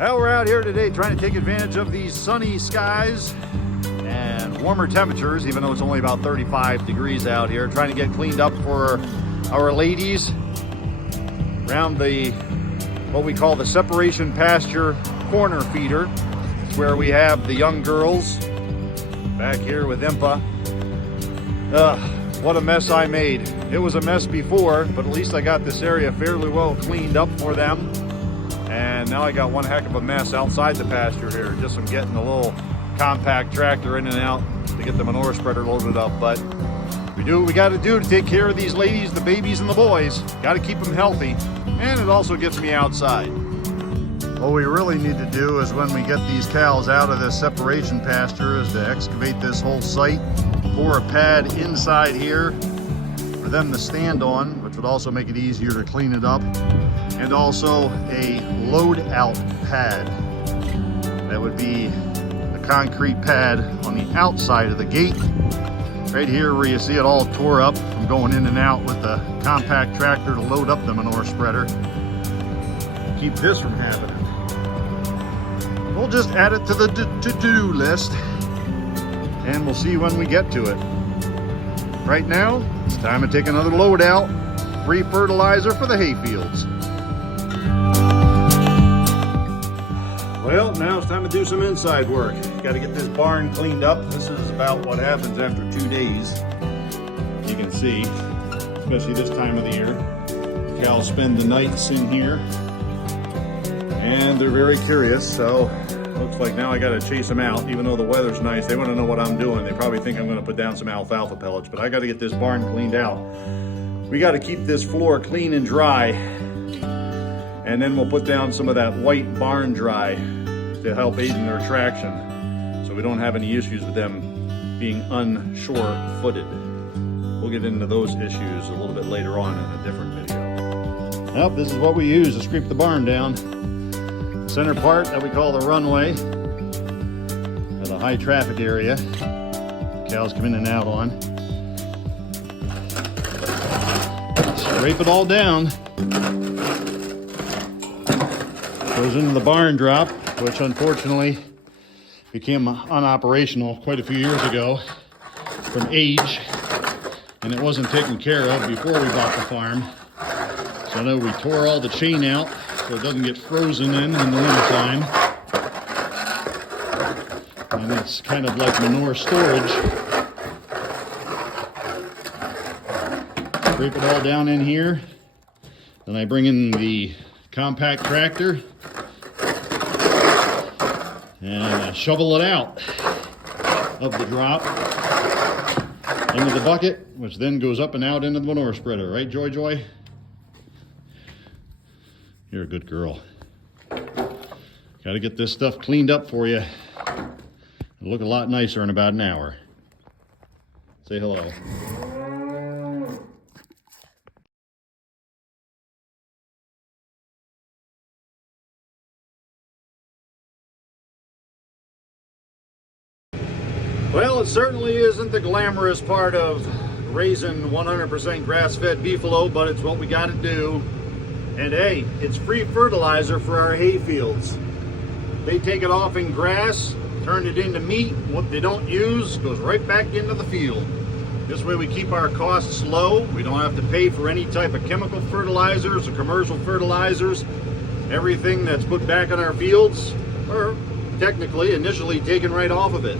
Well, we're out here today trying to take advantage of these sunny skies and warmer temperatures, even though it's only about 35 degrees out here, trying to get cleaned up for our ladies around the what we call the separation pasture corner feeder. It's where we have the young girls back here with Impa. What a mess I made. It was a mess before, but at least I got this area fairly well cleaned up for them. And now I got one heck of a mess outside the pasture here, just from getting a little compact tractor in and out to get the manure spreader loaded up. But we do what we got to do to take care of these ladies, the babies and the boys. Got to keep them healthy, and it also gets me outside. What we really need to do is when we get these cows out of this separation pasture is to excavate this whole site, pour a pad inside here for them to stand on, which would also make it easier to clean it up, and also a load out pad. That would be a concrete pad on the outside of the gate, right here where you see it all tore up from going in and out with the compact tractor to load up the manure spreader. Keep this from happening. We'll just add it to the to-do list, and we'll see when we get to it. Right now, it's time to take another load out. Free fertilizer for the hay fields. Well, now it's time to do some inside work. Got to get this barn cleaned up. This is about what happens after 2 days. You can see, especially this time of the year, cows spend the nights in here, and they're very curious. So looks like now I got to chase them out. Even though the weather's nice, they want to know what I'm doing. They probably think I'm going to put down some alfalfa pellets, but I got to get this barn cleaned out. We got to keep this floor clean and dry, and then we'll put down some of that white barn dry to help aid in their traction, so we don't have any issues with them being unsure-footed. We'll get into those issues a little bit later on in a different video. Well, this is what we use to scrape the barn down. The center part that we call the runway, the high traffic area cows come in and out on. Scrape it all down. Goes into the barn drop, which unfortunately became unoperational quite a few years ago from age, and it wasn't taken care of before we bought the farm. So I know we tore all the chain out so it doesn't get frozen in the wintertime. And it's kind of like manure storage. Scrape it all down in here. Then I bring in the compact tractor and shovel it out of the drop into the bucket, which then goes up and out into the manure spreader. Right, Joy Joy? You're a good girl. Got to get this stuff cleaned up for you. It'll look a lot nicer in about an hour. Say hello. Well, it certainly isn't the glamorous part of raising 100% grass-fed beefalo, but it's what we got to do. And hey, it's free fertilizer for our hay fields. They take it off in grass, turn it into meat. What they don't use goes right back into the field. This way we keep our costs low. We don't have to pay for any type of chemical fertilizers or commercial fertilizers. Everything that's put back in our fields are technically initially taken right off of it.